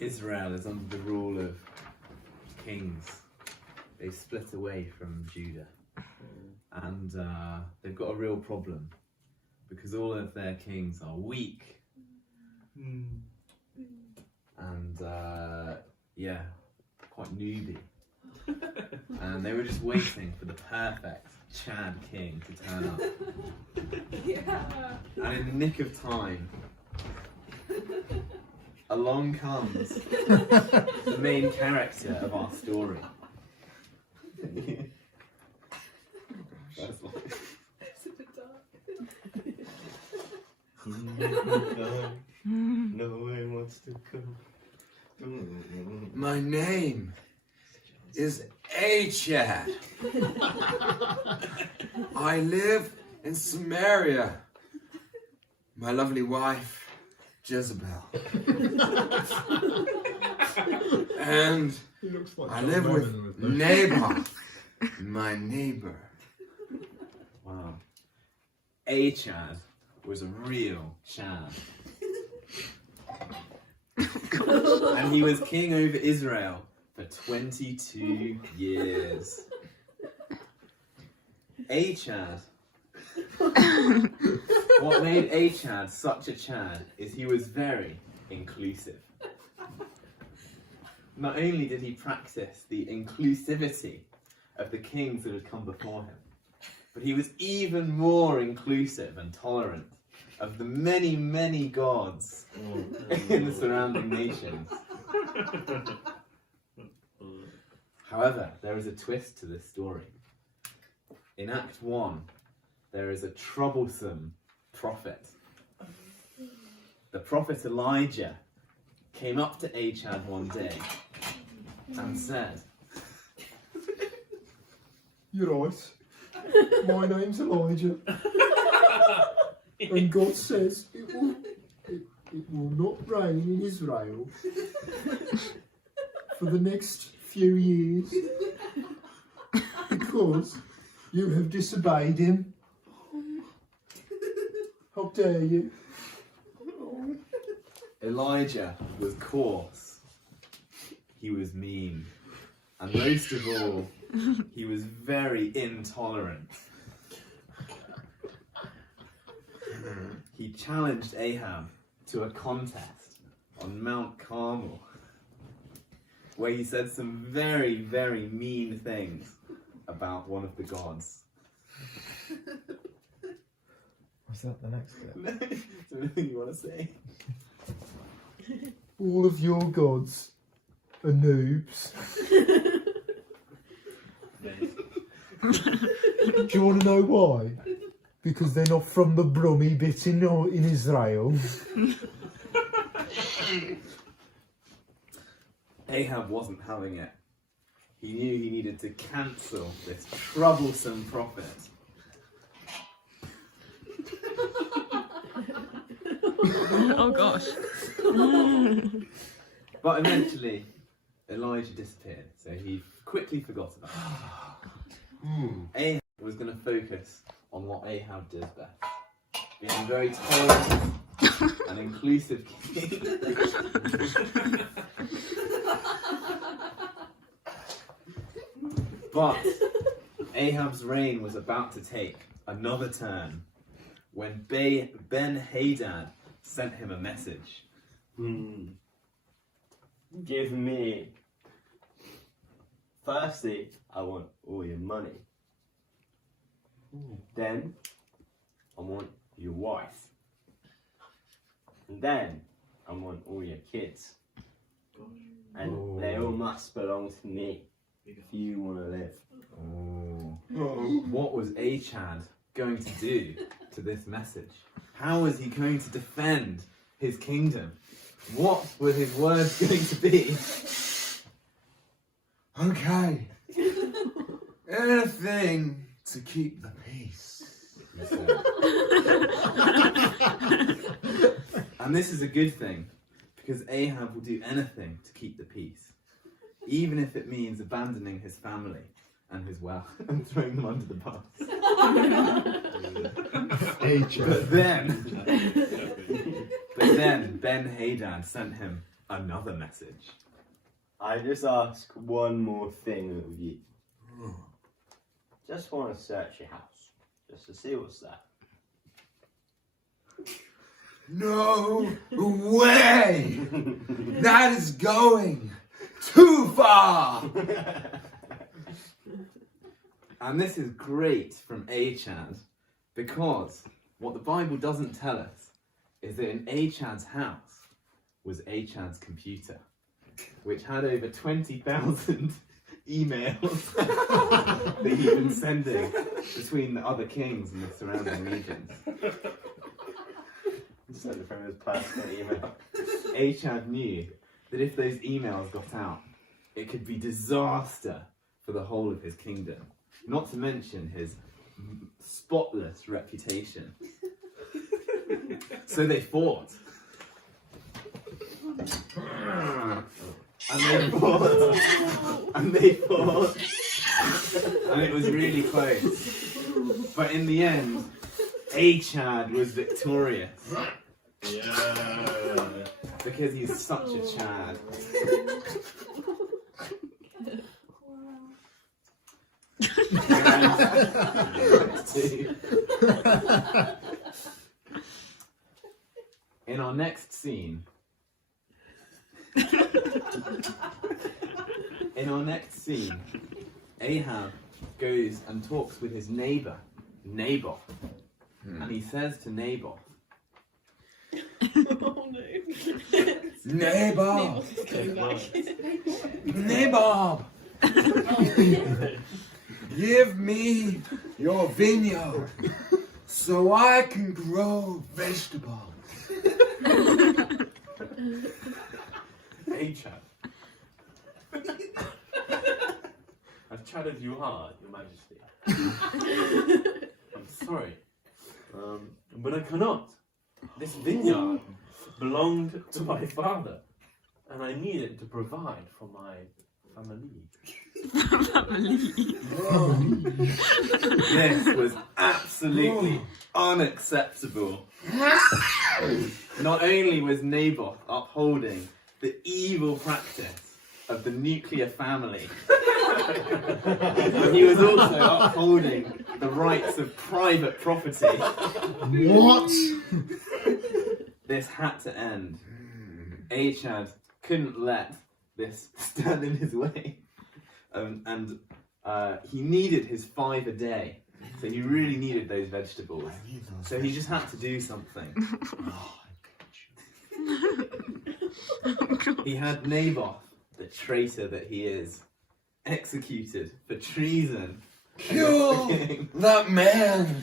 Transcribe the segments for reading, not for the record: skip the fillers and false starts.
Israel is under the rule of kings. They split away from Judah. And they've got a real problem because all of their kings are weak. And yeah, quite newbie. And they were just waiting for the perfect Chad king to turn up. Yeah. And in the nick of time, along comes the main character of our story. That's like... It's a bit dark. No one wants to come. My name is Ahab. I live in Samaria. My lovely wife, Jezebel. And I live with Naboth, my neighbor. Wow. Chad was a real Chad. And he was king over Israel for 22 years. Chad. What made Chad such a Chad is he was very inclusive. Not only did he practice the inclusivity of the kings that had come before him, but he was even more inclusive and tolerant of the many, many gods in the surrounding nations. However, there is a twist to this story. In Act 1, there is a troublesome prophet. The prophet Elijah came up to Achad one day and said, You're right. My name's Elijah. And God says it will not rain in Israel for the next few years because you have disobeyed him. How dare you? Elijah was coarse, he was mean, and most of all, he was very intolerant. He challenged Ahab to a contest on Mount Carmel, where he said some very, very mean things about one of the gods. Was that the next bit? Is there anything you want to say? All of your gods are noobs. Do you want to know why? Because they're not from the Brummy bit in Israel. Ahab wasn't having it. He knew he needed to cancel this troublesome prophet. Oh gosh. But eventually, Elijah disappeared, so he quickly forgot about it. Ahab was going to focus on what Ahab does best. Being a very tolerant and inclusive king. But Ahab's reign was about to take another turn when Ben-Hadad sent him a message. Give me. Firstly, I want all your money. Then, I want your wife. And then, I want all your kids. And they all must belong to me if you want to live. What was Achad going to do to this message? How was he going to defend his kingdom? What were his words going to be? Okay. Anything to keep the peace, he said. And this is a good thing, because Ahab will do anything to keep the peace, even if it means abandoning his family and his wealth and throwing them under the bus. But then Ben-Hadad sent him another message. I just ask one more thing of you. Just want to search your house, just to see what's there. No way! That is going too far! And this is great from Achad, because what the Bible doesn't tell us is that in Achad's house was Achad's computer, which had over 20,000 emails that he'd been sending between the other kings in the surrounding regions. Send it from his personal email. Achad knew that if those emails got out, it could be disaster for the whole of his kingdom, not to mention his spotless reputation. So they fought. And they fought. And they fought. And it was really close. But in the end, Achad was victorious. Yeah. Because he's such a Chad. In our next scene, Ahab goes and talks with his neighbour, Naboth, and he says to Naboth, Oh no. Nabob! Naboth is coming back. Nabob! Give me your vineyard so I can grow vegetables. Hey, Chad. I've chatted you hard, Your Majesty. I'm sorry, but I cannot. This vineyard belonged to my father, and I need it to provide for my family. this was absolutely unacceptable. Not only was Naboth upholding the evil practice of the nuclear family, but he was also upholding the rights of private property. What? This had to end. Achad couldn't let this stand in his way. And he needed his 5 a day. So he really needed those vegetables. So he just had to do something. He had Naboth, the traitor that he is, executed for treason. Kill that man!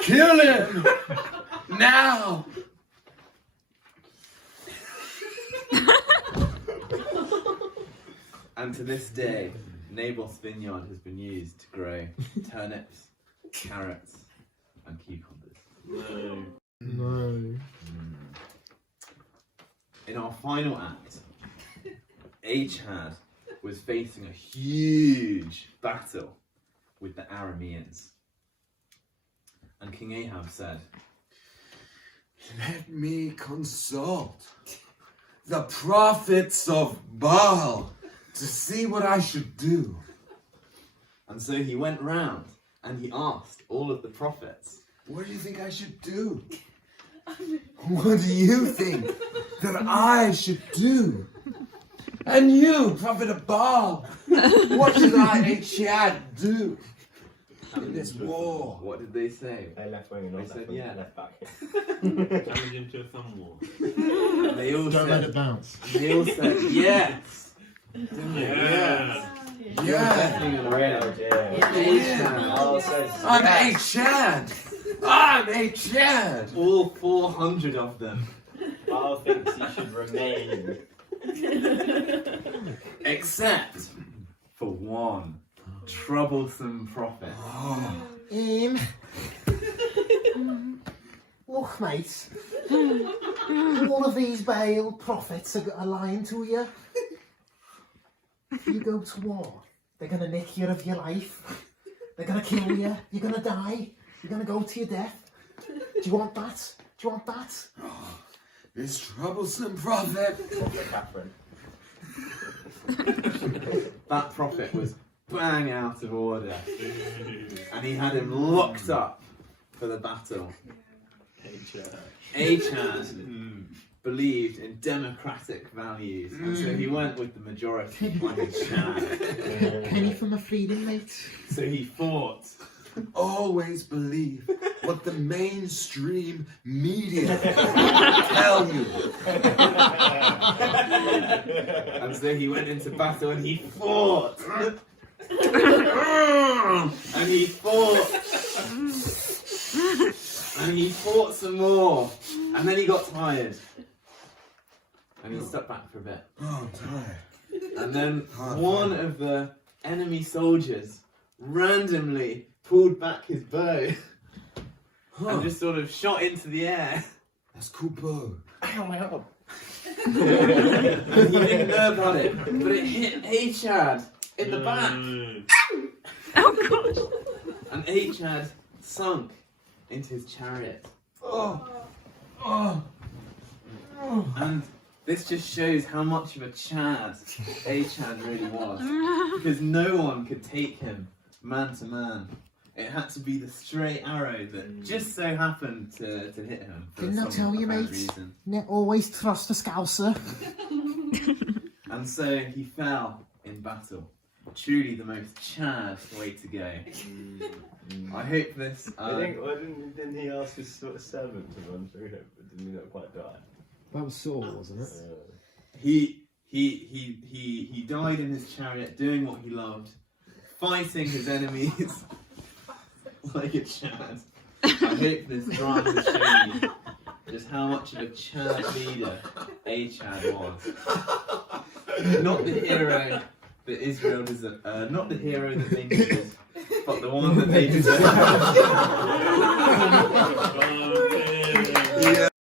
Kill him! Now! And to this day, Naboth's vineyard has been used to grow turnips, carrots, and cucumbers. No. In our final act, Achad was facing a huge battle with the Arameans. And King Ahab said, Let me consult the prophets of Baal to see what I should do. and so he went round and he asked all of the prophets, What do you think I should do? What do you think that I should do? And you, prophet of Baal, what should I, Achad, do in this war? what did they say? They left wing and not They said left wing, yeah. left back. Challenge him to a thumb war. And they all Don't let it said, bounce. yes. Yeah. You're Yeah, definitely gonna win. yeah. Oh, so I'm Achad. I'm Achad. All 400 of them, Baal thinks he should remain. except for one troublesome prophet. Look, mate. All of these Baal prophets are lying to you. If you go to war, they're going to nick you of your life. They're going to kill you. You're going to die. You're going to go to your death. Do you want that? Do you want that? this troublesome prophet. That prophet was bang out of order, and he had him locked up for the battle. Ahab believed in democratic values, and so he went with the majority like a Chad. Penny from a freedom, mate. So he fought. Always believe what the mainstream media tell you. And so he went into battle and he fought. And he fought. And he fought some more. And then he got tired. And he stepped back for a bit. Oh, I'm tired. And then one of the enemy soldiers randomly pulled back his bow and just sort of shot into the air. That's cool bow. Ow, my arm. And he didn't know about it, but it hit Ahab in the back. Oh gosh. And Ahab sunk into his chariot. And this just shows how much of a Chad Ahab really was. Because no one could take him man to man. It had to be the straight arrow that just so happened to hit him. For Didn't I some tell you, apparent mate? reason. Always trust a scouser. And so he fell in battle. Truly the most Chad way to go. I hope this. Didn't he ask his sort of servant to run through him? But didn't he not quite die? That was Saul, wasn't it? He died in his chariot doing what he loved, fighting his enemies like a Chad. I hope this drama has shown you just how much of a Chad leader Ahab was. Not the hero that Israel deserved, not the hero that they needed, but the one that they deserved.